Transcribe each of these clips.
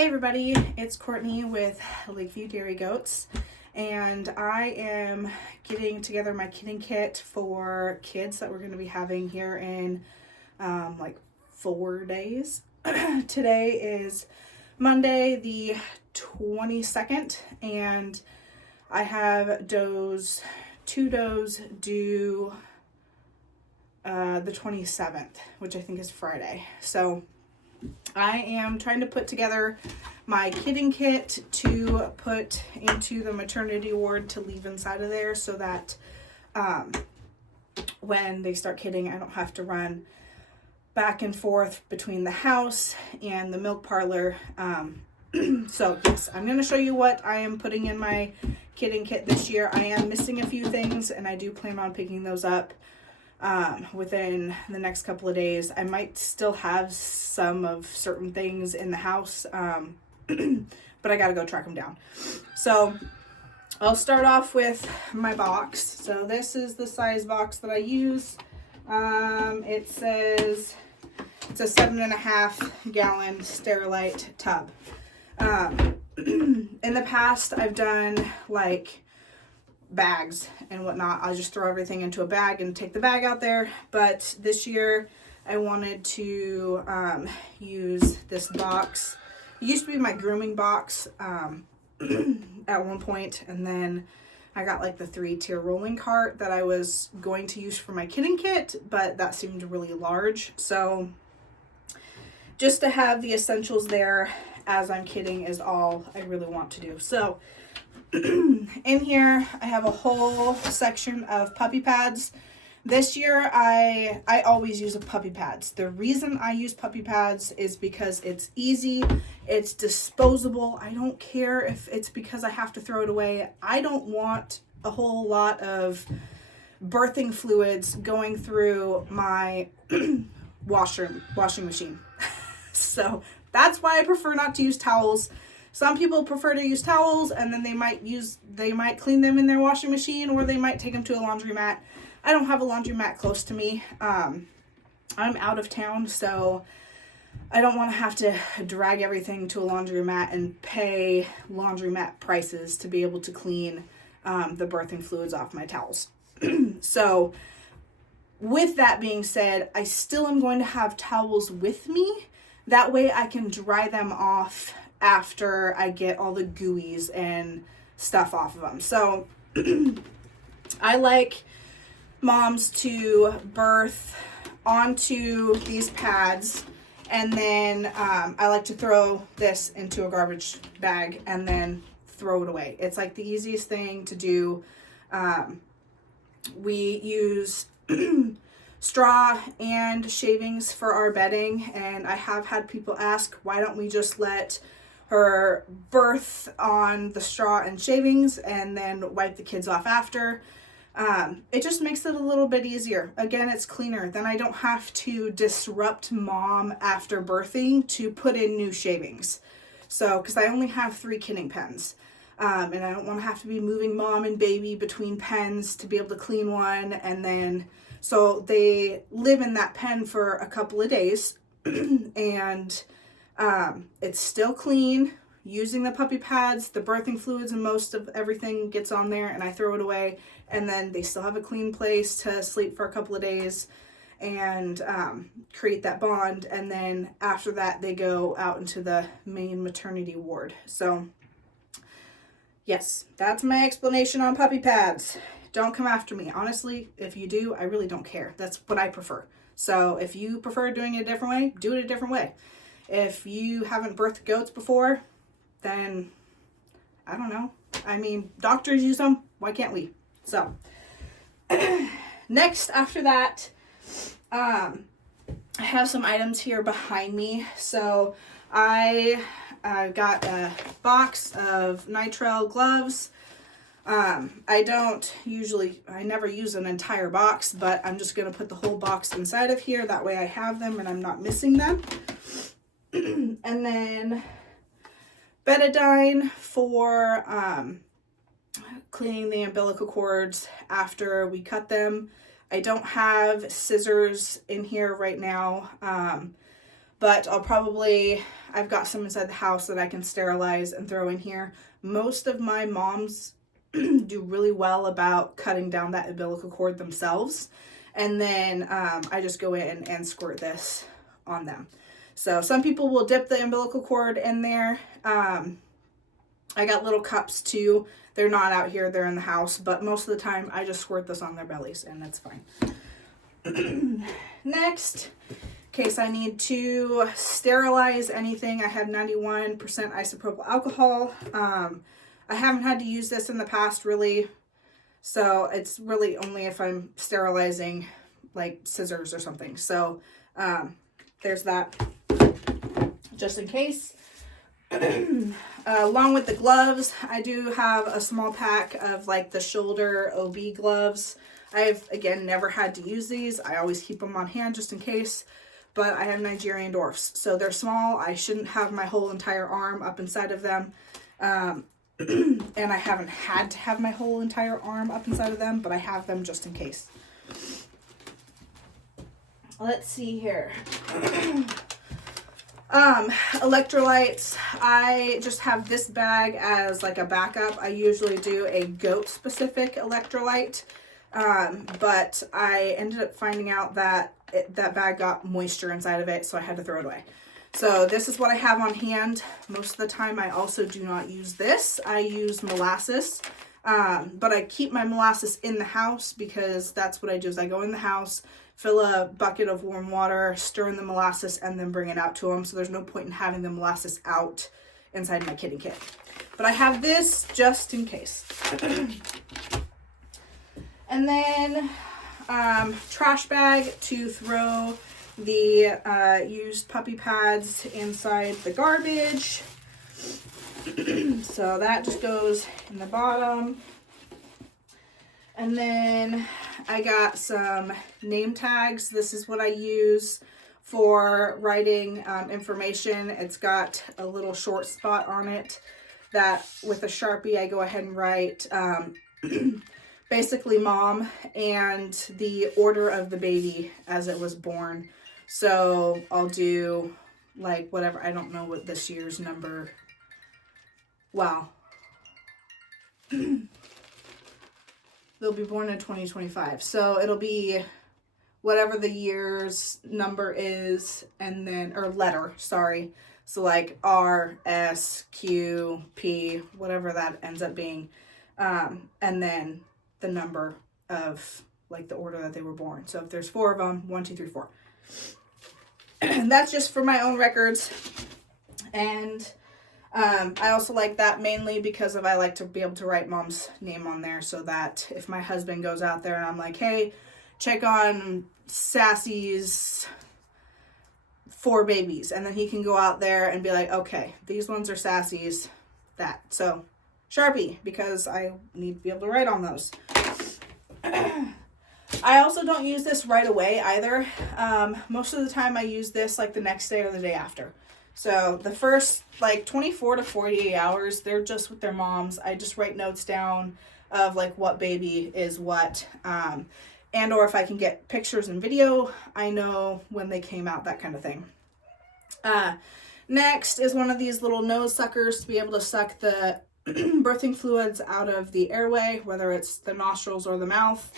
Hey everybody, it's Courtney with Lakeview Dairy Goats, and I am getting together my kidding kit for kids that we're going to be having here in like 4 days. Today is Monday the 22nd, and I have two does due the 27th, which I think is Friday. So I am trying to put together my kidding kit to put into the maternity ward to leave inside of there so that when they start kidding, I don't have to run back and forth between the house and the milk parlor. So yes, I'm going to show you what I am putting in my kidding kit this year. I am missing a few things, and I do plan on picking those up within the next couple of days. I might still have some of certain things in the house, but I gotta go track them down. So I'll start off with my box. So this is the size box that I use. It says it's a 7.5 gallon Sterilite tub. In the past, I've done like bags and whatnot. I'll just throw everything into a bag and take the bag out there. But this year I wanted to use this box. It used to be my grooming box at one point, and then I got like the 3-tier rolling cart that I was going to use for my kidding kit, but that seemed really large. So just to have the essentials there as I'm kidding is all I really want to do. So in here I have a whole section of puppy pads. This year I always use puppy pads. The reason I use puppy pads is because it's easy, it's disposable. I don't care if it's because I have to throw it away. I don't want a whole lot of birthing fluids going through my washing machine. So that's why I prefer not to use towels. Some people prefer to use towels, and then they might clean them in their washing machine, or they might take them to a laundromat. I don't have a laundromat close to me. I'm out of town, so I don't want to have to drag everything to a laundromat and pay laundromat prices to be able to clean the birthing fluids off my towels. So with that being said, I still am going to have towels with me. That way I can dry them off after I get all the gooeys and stuff off of them. So I like moms to birth onto these pads, and then I like to throw this into a garbage bag and then throw it away. It's like the easiest thing to do. We use straw and shavings for our bedding, and I have had people ask, why don't we just let her birth on the straw and shavings and then wipe the kids off after? It just makes it a little bit easier. Again, it's cleaner. Then I don't have to disrupt mom after birthing to put in new shavings. So, because I only have 3 kidding pens. And I don't want to have to be moving mom and baby between pens to be able to clean one. And then, so they live in that pen for a couple of days. And it's still clean. Using the puppy pads, the birthing fluids and most of everything gets on there, and I throw it away. And then they still have a clean place to sleep for a couple of days and create that bond. And then after that, they go out into the main maternity ward. So yes, that's my explanation on puppy pads. Don't come after me. Honestly, if you do, I really don't care. That's what I prefer. So if you prefer doing it a different way, do it a different way. If you haven't birthed goats before, then I don't know. I mean, doctors use them. Why can't we? So next, after that, I have some items here behind me. So I got a box of nitrile gloves. I never use an entire box, but I'm just going to put the whole box inside of here. That way I have them and I'm not missing them. And then betadine for cleaning the umbilical cords after we cut them. I don't have scissors in here right now, but I've got some inside the house that I can sterilize and throw in here. Most of my moms do really well about cutting down that umbilical cord themselves. And then I just go in and squirt this on them. So some people will dip the umbilical cord in there. I got little cups too. They're not out here, they're in the house, but most of the time I just squirt this on their bellies and that's fine. Next, in case I need to sterilize anything, I have 91% isopropyl alcohol. I haven't had to use this in the past really, so it's really only if I'm sterilizing like scissors or something. So there's that, just in case. Along with the gloves, I do have a small pack of like the shoulder OB gloves. I've, again, never had to use these. I always keep them on hand just in case, but I have Nigerian dwarfs. So they're small. I shouldn't have my whole entire arm up inside of them. And I haven't had to have my whole entire arm up inside of them, but I have them just in case. Let's see here. Electrolytes, I just have this bag as like a backup. I usually do a goat specific electrolyte, but I ended up finding out that that bag got moisture inside of it, so I had to throw it away. So this is what I have on hand. Most of the time I also do not use this. I use molasses, but I keep my molasses in the house because that's what I do is I go in the house, fill a bucket of warm water, stir in the molasses, and then bring it out to them. So there's no point in having the molasses out inside my kitty kit. But I have this just in case. And then trash bag to throw the used puppy pads inside the garbage. So that just goes in the bottom. And then I got some name tags. This is what I use for writing information. It's got a little short spot on it that with a Sharpie I go ahead and write basically mom and the order of the baby as it was born. So I'll do like whatever, I don't know what this year's number, wow. They'll be born in 2025. So it'll be whatever the year's number is, and then, or letter, sorry. So like R, S, Q, P, whatever that ends up being. And then the number of like the order that they were born. So if there's 4 of them, 1, 2, 3, 4. And that's just for my own records. And I also like that mainly because I like to be able to write mom's name on there so that if my husband goes out there and I'm like, hey, check on Sassy's 4 babies. And then he can go out there and be like, okay, these ones are Sassy's, that. So Sharpie, because I need to be able to write on those. I also don't use this right away either. Most of the time I use this like the next day or the day after. So the first like 24 to 48 hours, they're just with their moms. I just write notes down of like what baby is what. And or if I can get pictures and video, I know when they came out, that kind of thing. Next is one of these little nose suckers to be able to suck the birthing fluids out of the airway, whether it's the nostrils or the mouth.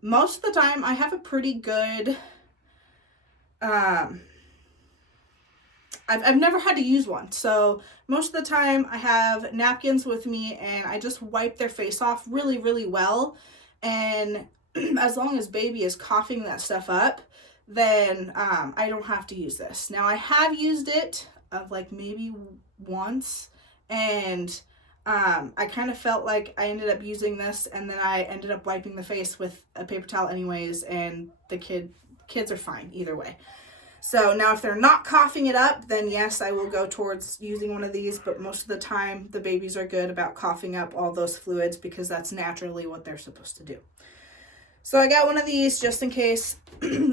Most of the time I have a pretty good, I've never had to use one. So most of the time I have napkins with me and I just wipe their face off really, really well. And as long as baby is coughing that stuff up, then I don't have to use this. Now I have used it like maybe once, and I kind of felt like I ended up using this and then I ended up wiping the face with a paper towel anyways, and the kids are fine either way. So now if they're not coughing it up, then yes, I will go towards using one of these, but most of the time the babies are good about coughing up all those fluids because that's naturally what they're supposed to do. So I got one of these just in case.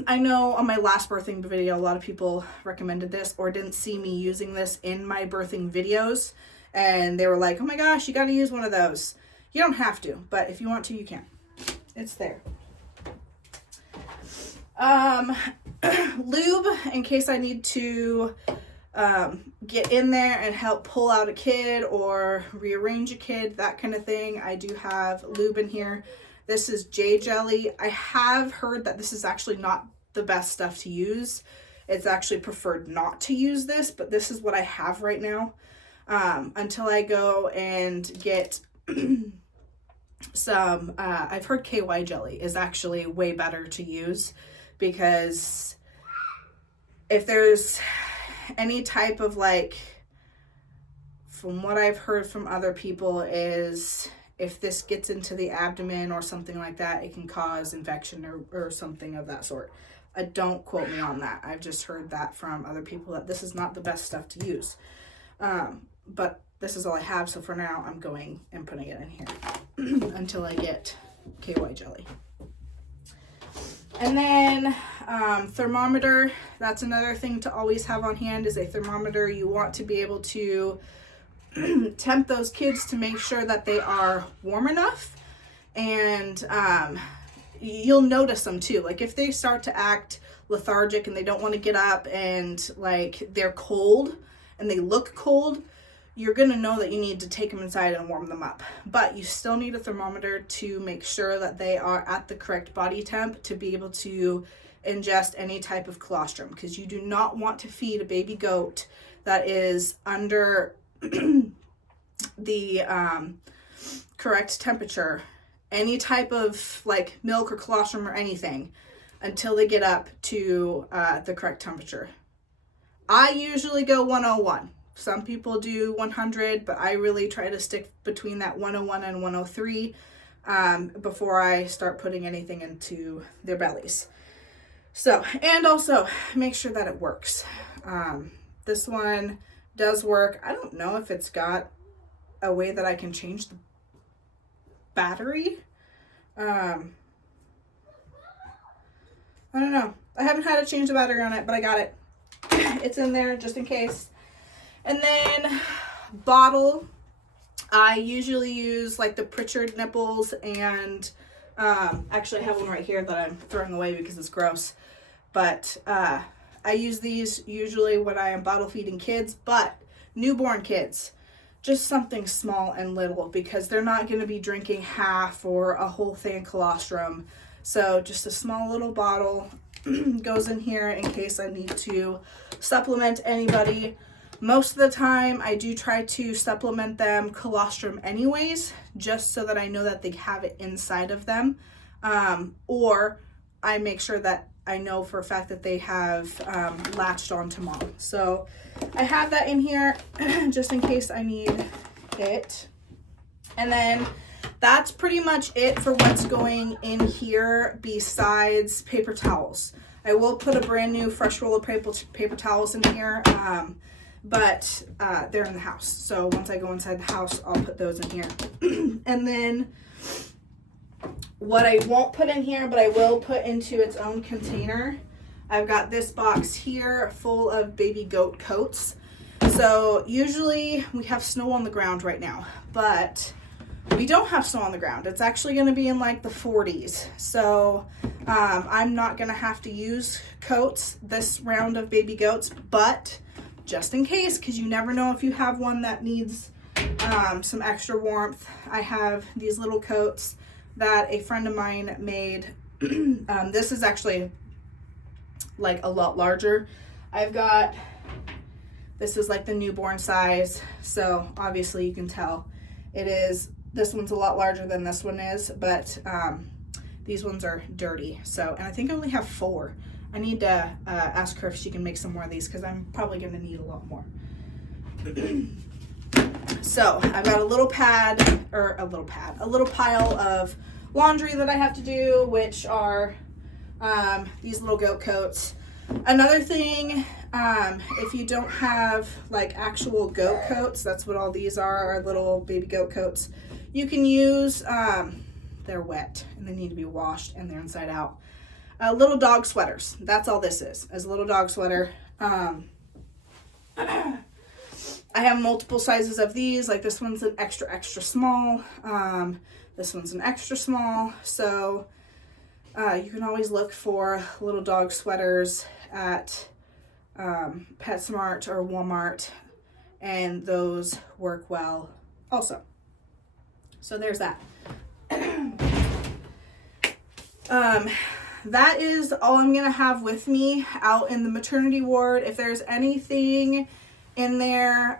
I know on my last birthing video, a lot of people recommended this or didn't see me using this in my birthing videos. And they were like, oh my gosh, you got to use one of those. You don't have to, but if you want to, you can. It's there. lube in case I need to get in there and help pull out a kid or rearrange a kid, that kind of thing. I do have lube in here. This is J Jelly. I have heard that this is actually not the best stuff to use. It's actually preferred not to use this, but this is what I have right now, until I go and get some, I've heard KY jelly is actually way better to use, because if there's any type of, like, from what I've heard from other people, is if this gets into the abdomen or something like that, it can cause infection or something of that sort. Don't quote me on that. I've just heard that from other people, that this is not the best stuff to use. But this is all I have, so for now I'm going and putting it in here until I get KY jelly. And then thermometer, that's another thing to always have on hand, is a thermometer. You want to be able to tempt those kids to make sure that they are warm enough. And you'll notice them too. Like if they start to act lethargic and they don't want to get up and like they're cold and they look cold, you're going to know that you need to take them inside and warm them up. But you still need a thermometer to make sure that they are at the correct body temp to be able to ingest any type of colostrum, because you do not want to feed a baby goat that is under the correct temperature any type of like milk or colostrum or anything until they get up to the correct temperature. I usually go 101. Some people do 100, but I really try to stick between that 101 and 103 before I start putting anything into their bellies. So, and also make sure that it works. This one does work. I don't know if it's got a way that I can change the battery. I don't know. I haven't had to change the battery on it, but I got it. It's in there just in case. And then bottle, I usually use like the Pritchard nipples, and actually I have one right here that I'm throwing away because it's gross. But I use these usually when I am bottle feeding kids, but newborn kids, just something small and little, because they're not going to be drinking half or a whole thing of colostrum. So just a small little bottle goes in here in case I need to supplement anybody. Most of the time I do try to supplement them colostrum anyways, just so that I know that they have it inside of them. Or I make sure that I know for a fact that they have latched on to mom. So I have that in here just in case I need it. And then that's pretty much it for what's going in here besides paper towels. I will put a brand new fresh roll of paper towels in here, but they're in the house. So once I go inside the house, I'll put those in here. And then what I won't put in here, but I will put into its own container, I've got this box here full of baby goat coats. So usually we have snow on the ground right now, but we don't have snow on the ground. It's actually going to be in like the 40s. So I'm not going to have to use coats this round of baby goats, but just in case, because you never know if you have one that needs some extra warmth, I have these little coats that a friend of mine made. This is actually like a lot larger. This is like the newborn size, so obviously you can tell this one's a lot larger than this one is, but these ones are dirty. So, and I think I only have 4. I need to ask her if she can make some more of these, because I'm probably going to need a lot more. So I've got a little pile of laundry that I have to do, which are these little goat coats. Another thing, if you don't have like actual goat coats, that's what all these are little baby goat coats. You can use, they're wet and they need to be washed and they're inside out. Little dog sweaters. That's all this is a little dog sweater. I have multiple sizes of these. Like this one's an extra small. This one's an extra small. So you can always look for little dog sweaters at PetSmart or Walmart, and those work well also. So there's that. That is all I'm going to have with me out in the maternity ward. If there's anything in there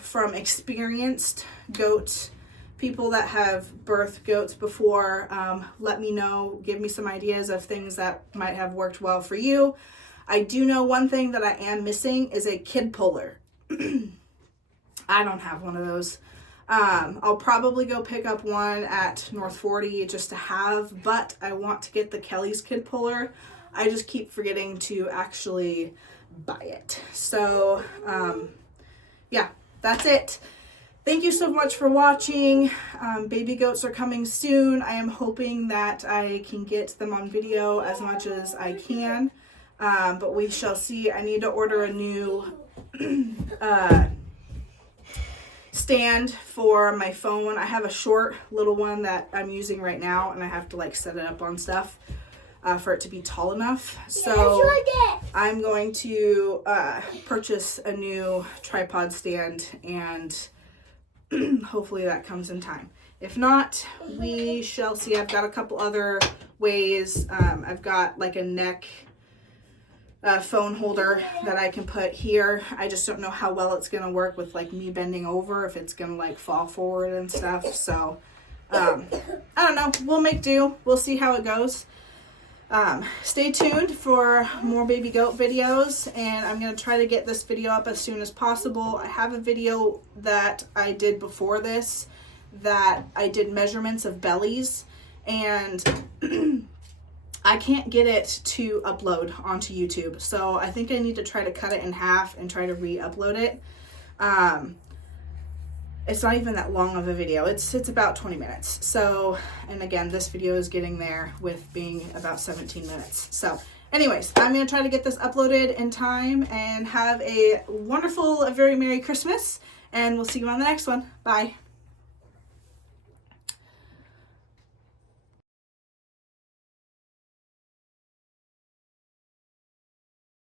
from experienced goat people that have birthed goats before, let me know. Give me some ideas of things that might have worked well for you. I do know one thing that I am missing is a kid puller. I don't have one of those. I'll probably go pick up one at North 40 just to have, but I want to get the Kelly's kid puller. I just keep forgetting to actually buy it. So, yeah, that's it. Thank you so much for watching. Baby goats are coming soon. I am hoping that I can get them on video as much as I can, but we shall see. I need to order a new stand for my phone. I have a short little one that I'm using right now, and I have to like set it up on stuff for it to be tall enough. So I'm going to purchase a new tripod stand, and hopefully that comes in time. If not, we shall see. I've got a couple other ways. I've got like a neck phone holder that I can put here. I just don't know how well it's gonna work with like me bending over, if it's gonna like fall forward and stuff. So I don't know, we'll make do. We'll see how it goes. Stay tuned for more baby goat videos, and I'm gonna try to get this video up as soon as possible. I have a video that I did before this that I did measurements of bellies, and I can't get it to upload onto YouTube, so I think I need to try to cut it in half and try to re-upload it. It's not even that long of a video. It's about 20 minutes. So, and again, this video is getting there with being about 17 minutes. So anyways, I'm going to try to get this uploaded in time, and have a wonderful, a very Merry Christmas, and we'll see you on the next one. Bye.